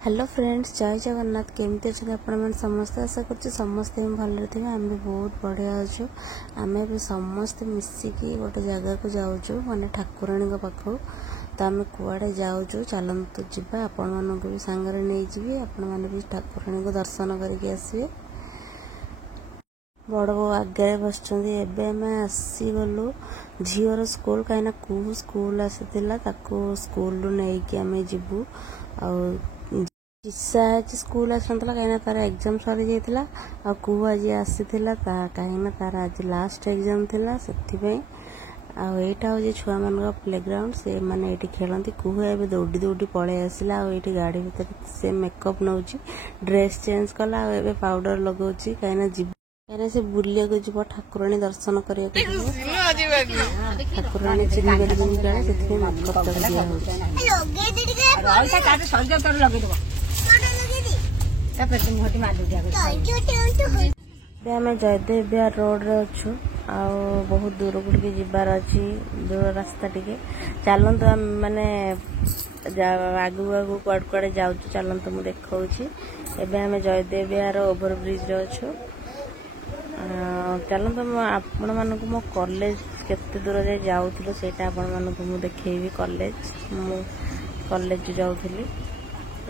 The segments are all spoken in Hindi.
हेलो फ्रेंड्स, जय जगन्नाथ। केमती अच्छे आपण समस्ते? आशा कर समस्ते भल थे। आम भी बहुत बढ़िया अच्छु। आम भी समस्ते मिसिकी गोटे जगह को जाऊँ माने ठाकुराणी पाखु। तो आम कुआड़े जाऊँ, चलतु जा आपण मानक भी सांगरे नहीं जी। आपण मैंने भी ठाकुराणी को दर्शन करके आसवे। बड़ बो आगे बस आसीगलु झीवर स्कूल कहीं कू स्कूल आसाला स्कूल नहीं कि आम जीवु ईसा आज स्कूल आसला कहीं तार एग्जाम सरी जाता आ कू आज आसीला कहीं तार आज लास्ट एग्जाम थिला से आईटा हूँ छुआ मान प्ले ग्राउंड से मैंने ये खेलती कुह ए दौड़ी दौड़ी पलि आसला आड़ी गाड़ी भर से मेकअप नौ ड्रेस चेंज कला ए पाउडर लगाऊँ कहीं जीव कहीं से बुलिया जीव ठाकुराणी दर्शन करने ठाकुराणी चिन्ह काले से मेकअप दिया आम जयदेव बिहार रोड रे अच्छु आ बहुत दूर को जबार अच्छी दूर रास्ता टे चलतु आम मैंने आगू आगू कुआड़ कुआड़े जाऊँ चलतु मुझे देखा एवं आम जयदेव बिहार ओभर ब्रिज अच्छु। चलतु आपण मानक मो कॉलेज केते दूर जाए जाऊँ से आपण मानक मु देखी कॉलेज मु कॉलेज जाऊली।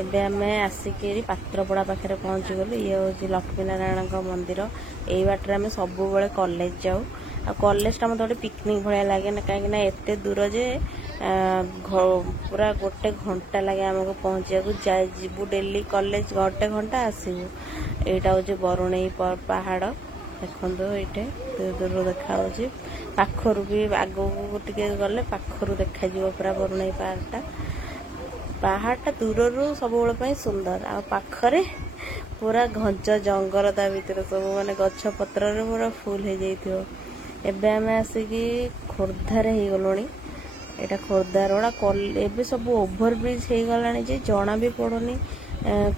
एबे आमे आसिक पात्रपड़ा पाखे पहुँची गलु। ये हूँ लक्ष्मी नारायण मंदिर। यही बाटर आम सब कॉलेज जाऊ। आ कॉलेज टा मतलब पिकनिक भाया लगे ना कहीं एत दूर जे पूरा गोटे घंटा लगे आमको पहुँचा जीवु डेली कॉलेज घंटे घंटा आसबू। यहाँ हूँ बरुणई पहाड़ देखो ये दूर दूर देखा पाखर भी आगू टे गले पाखर देखा पूरा बरुणई पहाड़टा दूर सब सुंदर आ पाखरे पूरा घंच जंगल ता भीतर सब माने गछ पत्र पूरा फुल हो जाइथियो। एबे आमे आसिकी खोर्धारे हे गलोनी। एटा खोर्धा रोड एबे सब ओभर ब्रिज हे गलानी जे जना भी पड़ोनी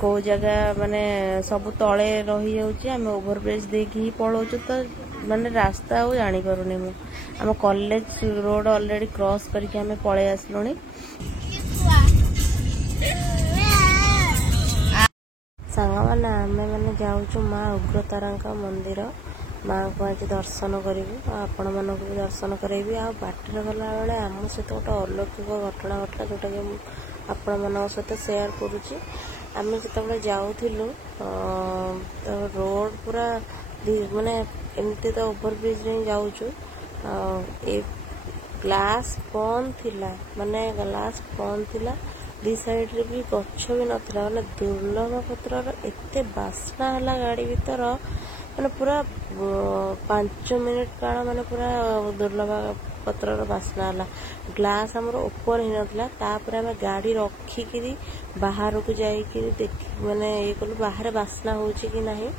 को जगह माने सब तले रही जाउची। आमे ओभर ब्रिज देखि ही पळौचु तो माने रास्ता आ जानी पारुनी मु। आम कॉलेज रोड ऑलरेडी क्रॉस करके आमे पळे आसलोनी। सांग मैंने आम मैंने जाऊँ माँ उग्रतारा मंदिर। माँ को आज दर्शन करूँ आपण मानक भी दर्शन करेबी। आ बाटर गला बेले आम सहित गोटे अलौकिक घटना घटना जोटा कि आपण मान सहित सेयार करुच्ची। आम जो जाऊँ तो रोड पूरा माने एमती तो ओभर ब्रिज में जाऊँ ग्लास बंद थिला माने ग्लास बंद थिला। दी साइड रे भी गच्छ भी नथिला माने दुर्लभ पत्रर एते बास्ना हला गाड़ी भीतर माने पूरा 5 मिनिट काल माने पूरा दुर्लभ पत्रर बास्ना हला। ग्लास हमर ऊपर ही नथिला तापर हम गाड़ी रखिकी बाहर को जाइकी देख माने ये कलु बाहर बास्ना होची कि नहीं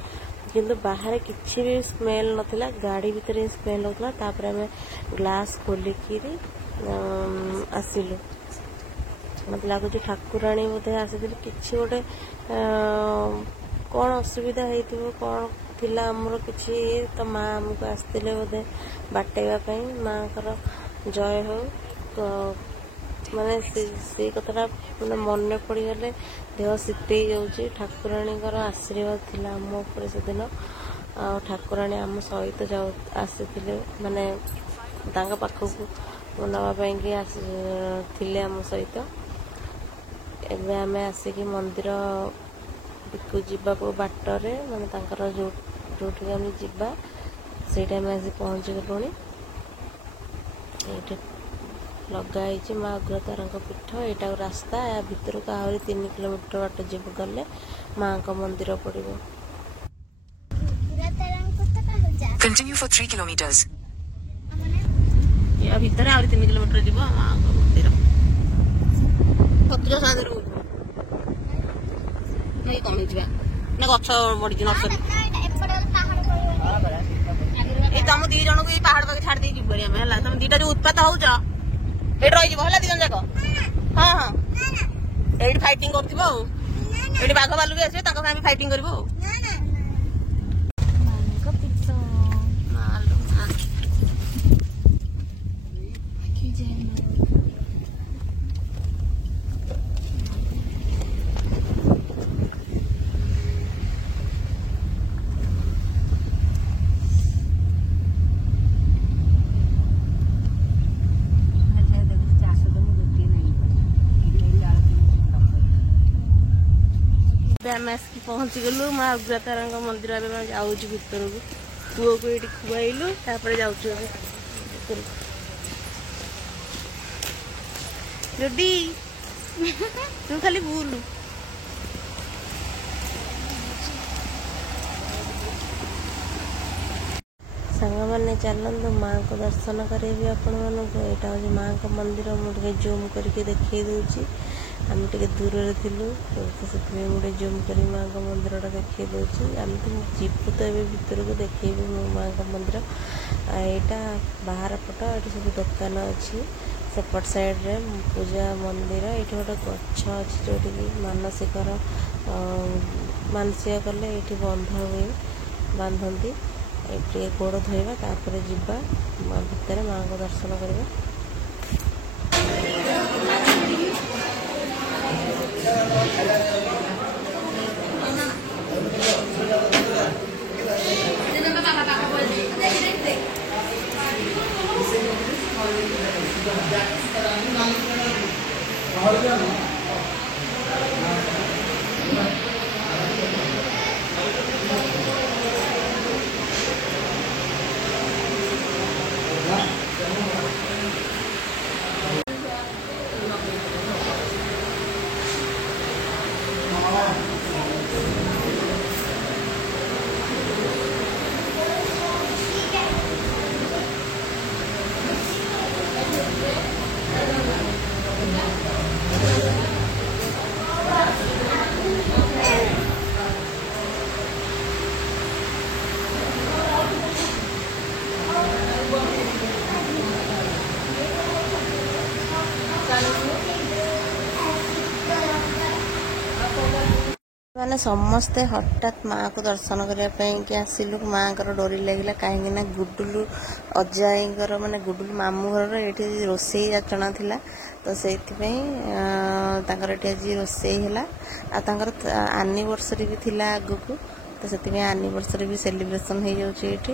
किंतु बाहर किछि भी स्मेल नथिला गाड़ी भीतर ही स्मेल होतला। तापर हम ग्लास खोलिकी आसिलु। मत लगुच ठाकुराणी बोधे आसी कि गोटे कौन असुविधा हो कौन थिला आमर किछि तो माँ आमको आसते बोधे बाटेगा माँ कर जय हो। तो माने से कथाटा मैंने मन पड़गले देह शीतई जाऊँगी। ठाकुराणी आशीर्वाद थिला आम उपर से दिन आ ठाकुराणी आम सहित जाऊ आसी माने पाखक नावाई कि आम सहित। एबे आमे आसिकी मंदिर को जीवा को बाटरे माने तांकर जो आम जीवा से आसी पहुँची गलुणी। ये लगाई माँ उग्रतारा पीठ यहाँ रास्ता या भितर को आहरी 3 किलोमीटर बाट जीव गले माँ का मंदिर पड़ो। Continue for 3 kilometers. या भितर आहरी 3 किलोमीटर जीव माँ का मंदिर पत्र सागर नहीं कमी ना गछ बढ़ी नर्सरी तुम 2 जन को पहाड़ पाखे छाड़ दी है तुम 2टा जो उत्पात हो रही दी जन जाक। हाँ हाँ ये फाइटिंग कर बाघ भालू भी आसवे फाइटिंग कर। ଏବେ ଆମେ ଆସିକି ପହଞ୍ଚିଗଲୁ ମା ଅଗ୍ରତାରାଙ୍କ ମନ୍ଦିର। ଏବେ ଆମେ ଯାଉଛୁ ଭିତରକୁ, ପୁଅକୁ ଏଇଠି ଖୁଆଇଲୁ ତାପରେ ଯାଉଛୁ ଏବେ ଭିତରକୁ। ରେଡି ତୁ ଖାଲି ବୁଲୁ। ସାଙ୍ଗମାନେ ଚାଲନ୍ତୁ ମାଆଙ୍କୁ ଦର୍ଶନ କରେଇବି ଆପଣମାନଙ୍କୁ। ଏଇଟା ହେଉଛି ମାଆଙ୍କ ମନ୍ଦିର। ମୁଁ ଟିକେ ଜୁମ୍ କରିକି ଦେଖେଇ ଦେଉଛି। ଆମେ ଟିକେ ଦୂରରେ ଥିଲୁ ତ ସେଥିପାଇଁ ମୁଁ ଟିକେ ଜୁମ୍ କରି ମାଆଙ୍କ ମନ୍ଦିରଟା ଦେଖେଇ ଦେଉଛି। ଆମେ ତ ଯିବୁ ତ ଏବେ ଭିତରକୁ, ଦେଖେଇବି ମୁଁ ମାଆଙ୍କ ମନ୍ଦିର। ଏଇଟା ବାହାର ପଟ, ଏଠି ସବୁ ଦୋକାନ ଅଛି। ସେପଟ ସାଇଡ଼୍ରେ ପୂଜା ମନ୍ଦିର। ଏଇଠି ଗୋଟେ ଗଛ ଅଛି ଯେଉଁଠିକି ମାନସିକ କଲେ ଏଇଠି ବାନ୍ଧନ୍ତି। ଏଠି ଗୋଡ଼ ଧୋଇବା ତାପରେ ଯିବା ଭିତରେ ମାଆଙ୍କ ଦର୍ଶନ କରିବା। ମାନେ ସମସ୍ତେ ହଠାତ୍ ମାଆକୁ ଦର୍ଶନ କରିବା ପାଇଁକି ଆସିଲୁ। ମାଆଙ୍କର ଡୋରି ଲାଗିଲା, କାହିଁକି ନା ଗୁଡୁଲୁ ଅଜାଇଙ୍କର ମାନେ ଗୁଡୁଲୁ ମାମୁଁ ଘରର ଏଠି ରୋଷେଇ ଯାଚଣା ଥିଲା। ତ ସେଇଥିପାଇଁ ତାଙ୍କର ଏଠି ଆଜି ରୋଷେଇ ହେଲା। ଆଉ ତାଙ୍କର ଆନିଭର୍ସରୀ ବି ଥିଲା ଆଗକୁ, ତ ସେଥିପାଇଁ ଆନିଭର୍ସରୀ ବି ସେଲିବ୍ରେସନ୍ ହେଇଯାଉଛି ଏଇଠି।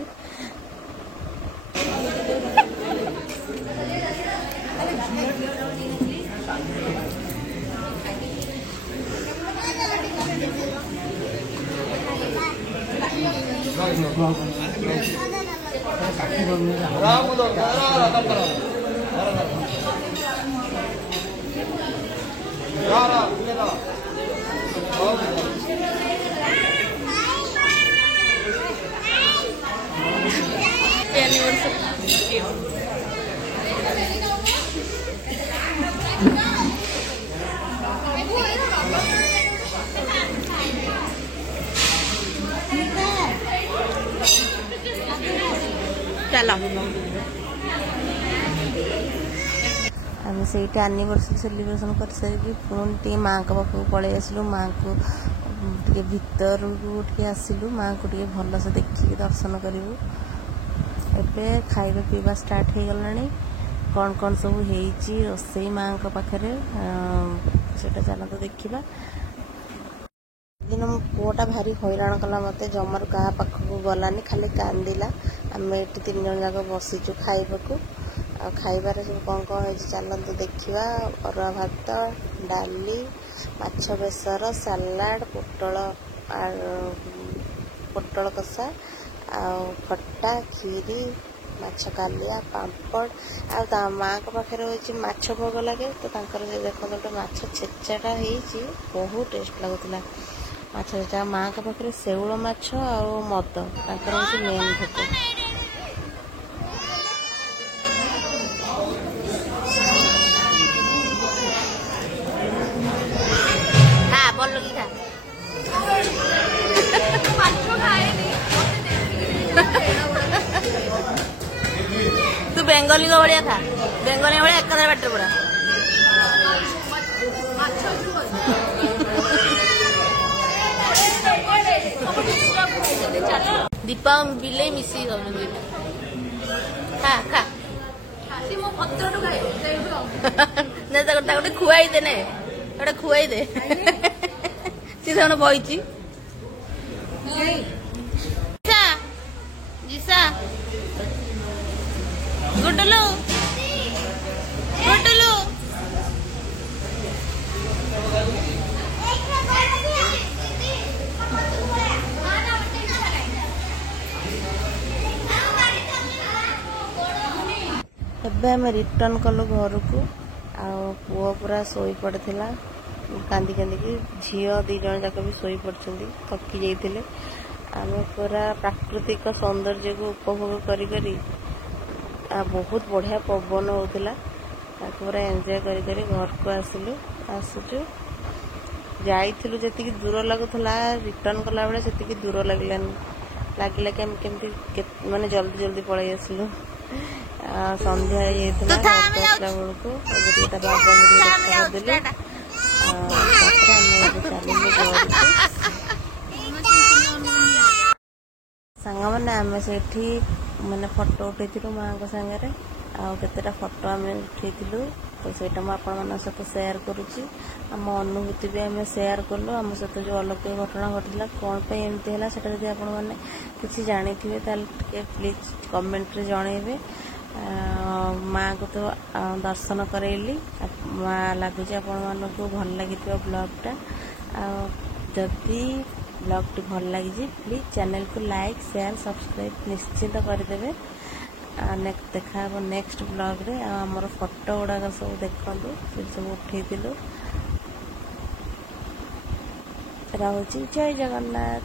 ଚାଲ ଆମେ ସେଇଠି ଆନିଭର୍ସରୀ ସେଲିବ୍ରେସନ୍ କରିସାରିକି ପୁଣି ଟିକେ ମାଆଙ୍କ ପାଖକୁ ପଳେଇ ଆସିଲୁ। ମାଆଙ୍କୁ ଟିକେ ଭିତରକୁ ଟିକେ ଆସିଲୁ, ମାଆଙ୍କୁ ଟିକେ ଭଲସେ ଦେଖିକି ଦର୍ଶନ କରିବୁ। ଏବେ ଖାଇବା ପିଇବା ଷ୍ଟାର୍ଟ ହେଇଗଲାଣି। କ'ଣ କ'ଣ ସବୁ ହେଇଛି ରୋଷେଇ ମାଆଙ୍କ ପାଖରେ ସେଇଟା ଚାଲନ୍ତୁ ଦେଖିବା। ଦିନ ମୋ ପୁଅଟା ଭାରି ହଇରାଣ କଲା ମୋତେ, ଜମାରୁ କାହା ପାଖକୁ ଗଲାନି, ଖାଲି କାନ୍ଦିଲା। ଆମେ ଏଠି 3 ଜଣ ଯାକ ବସିଛୁ ଖାଇବାକୁ। ଆଉ ଖାଇବାରେ ସବୁ କ'ଣ କ'ଣ ହେଇଛି ଚାଲନ୍ତୁ ଦେଖିବା। ଅରୁଆ ଭାତ, ଡାଲି, ମାଛ ବେସର, ସାଲାଡ଼, ପୋଟଳ କଷା, ଆଉ ଖଟା, କ୍ଷୀରି, ମାଛ କାଲିଆ, ପାମ୍ପଡ଼। ଆଉ ତା ମାଆଙ୍କ ପାଖରେ ହେଉଛି ମାଛ ଭୋଗ ଲାଗେ, ତ ତାଙ୍କର ଯେ ଦେଖନ୍ତୁ ଗୋଟେ ମାଛ ଛେଚାଟା ହେଇଛି, ବହୁତ ଟେଷ୍ଟ ଲାଗୁଥିଲା ମାଛ ଛେଚା। ମାଆଙ୍କ ପାଖରେ ଶେଉଳ ମାଛ ଆଉ ମଦ ତାଙ୍କର ହେଉଛି ମେନ୍ ଭୋଗ। तू बेंगली को बढ़िया खा, बेंगली बढ़िया एक बैटर पड़ा। दीपा बिले मिसी खा खा गोटे खुआई दे ने गोटे खुआई दे सी बही जिसा गुडलू गुडलू ଏବେ ଆମେ रिटर्न कलु घर को पुओ पूरा शोई पड़ता कांदी कांदिकी झील 2 जन जाक भी शोई पड़ते थकी जाइए आम पूरा प्राकृतिक सौंदर्य को उपभोग करी करी बहुत बढ़िया पवन होता पूरा एंजॉय करी घर को आसिलु आसुचु जाइथिलु जति दूर लगुला रिटर्न कला बेले से दूर लगे कि हम केमती माने जल्दी जल्दी पलि आसिलु संध्या होता आसला बेलू बाबा देलु सांग मैंने आम से माने फोटो उठे माँ को सांगे आतेटा फोटो आम उठे तो सहीटा मुझे सहित सेयार करुच्ची आम अनुभूति भी आम सेयार कलु आम सहित जो अलौकिक घटना घटला कौन पे एमती है जब आपण मैंने किसी जानी थे प्लीज कमेंट रे जनइबे माँ को तो दर्शन करैली माँ लगुच आपण को भल लगी ब्लॉगटा जदि ब्लॉग टी भल लगी प्लीज चैनल को लाइक शेयर सब्सक्राइब निश्चित करदेवे देखा नेक्स्ट ब्लॉग रे आमर फोटो गुड़ाक सब देखु सब उठेलु रहुची जय जगन्नाथ।